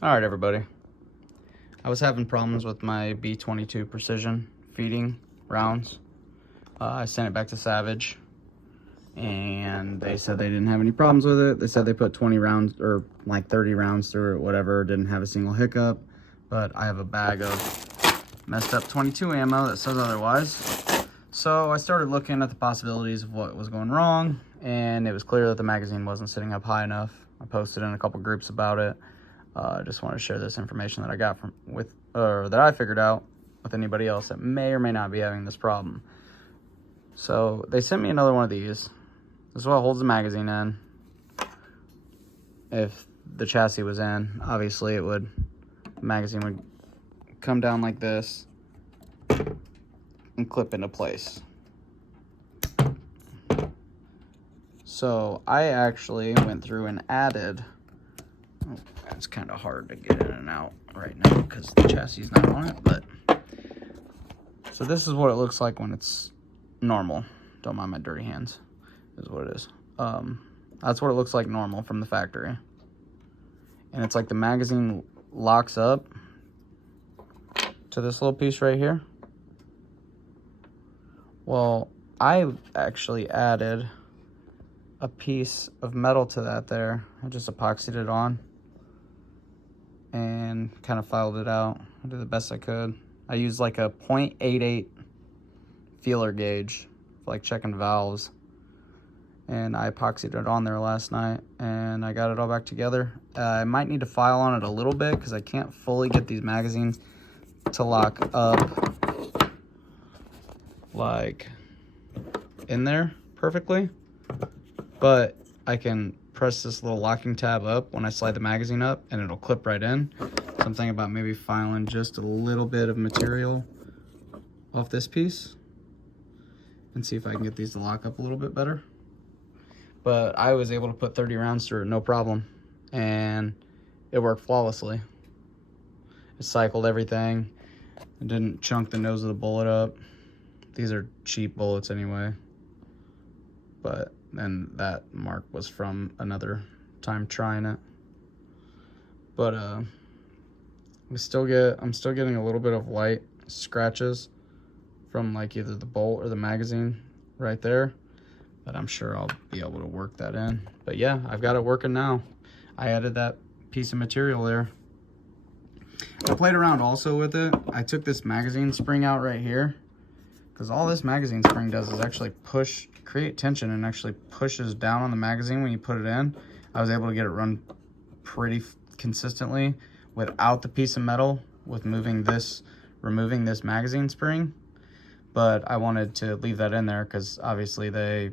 All right, everybody. I was having problems with my B22 precision feeding rounds. I sent it back to Savage, and they said they didn't have any problems with it. They said they put 20 rounds or like 30 rounds through it, whatever, didn't have a single hiccup. But I have a bag of messed up 22 ammo that says otherwise. So I started looking at the possibilities of what was going wrong, and it was clear that the magazine wasn't sitting up high enough. I posted in a couple groups about it. I just want to share this information that I got that I figured out with anybody else that may or may not be having this problem. So they sent me another one of these. This is what holds the magazine in. If the chassis was in, obviously the magazine would come down like this and clip into place. So I actually went through and added, it's kind of hard to get in and out right now because the chassis is not on it, but so this is what it looks like when it's normal. Don't mind my dirty hands, is what it is. That's what it looks like normal from the factory. And it's like the magazine locks up to this little piece right here. Well, I actually added a piece of metal to that there. I just epoxied it on and kind of filed it out. I did the best I could. I used like a 0.88 feeler gauge for like checking valves, and I epoxied it on there last night, and I got it all back together. I might need to file on it a little bit because I can't fully get these magazines to lock up like in there perfectly, but I can press this little locking tab up when I slide the magazine up and it'll clip right in. So I'm thinking about maybe filing just a little bit of material off this piece and see if I can get these to lock up a little bit better. But I was able to put 30 rounds through it, no problem, and it worked flawlessly. It cycled everything. It didn't chunk the nose of the bullet up. These are cheap bullets anyway, but then that mark was from another time trying it. But I'm still getting a little bit of light scratches from like either the bolt or the magazine right there, but I'm sure I'll be able to work that in. But yeah, I've got it working now. I added that piece of material there. I played around also with it. I took this magazine spring out right here, because all this magazine spring does is actually create tension and actually pushes down on the magazine when you put it in. I was able to get it run pretty consistently without the piece of metal with removing this magazine spring. But I wanted to leave that in there because obviously they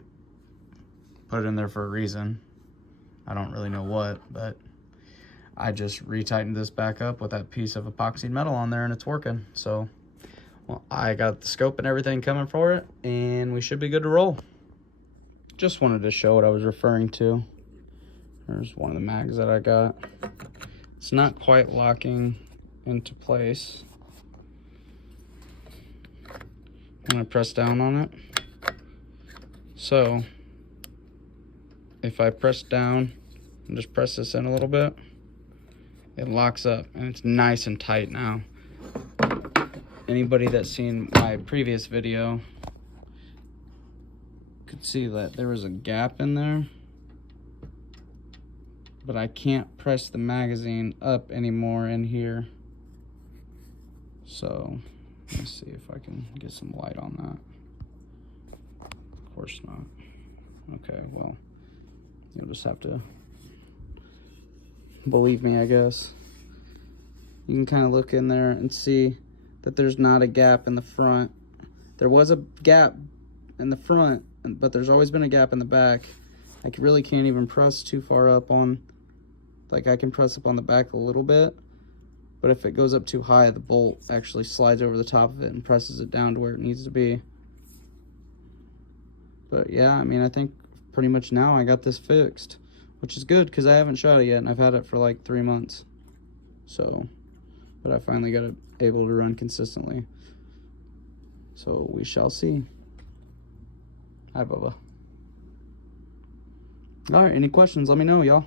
put it in there for a reason. I don't really know what, but I just retightened this back up with that piece of epoxied metal on there and it's working. So, well, I got the scope and everything coming for it and we should be good to roll. Just wanted to show what I was referring to. There's one of the mags that I got. It's not quite locking into place. I'm gonna press down on it. So if I press down and just press this in a little bit, it locks up and it's nice and tight now. Anybody that's seen my previous video could see that there was a gap in there, but I can't press the magazine up anymore in here. So let's see if I can get some light on that. Of course not. Okay, well, you'll just have to believe me, I guess. You can kind of look in there and see that there's not a gap in the front. There was a gap in the front, but there's always been a gap in the back. I really can't even press too far up on, like I can press up on the back a little bit, but if it goes up too high, the bolt actually slides over the top of it and presses it down to where it needs to be. But yeah, I mean, I think pretty much now I got this fixed, which is good because I haven't shot it yet and I've had it for like 3 months. So, but I finally got it able to run consistently. So we shall see. Hi, Bubba. All right, any questions, let me know, y'all.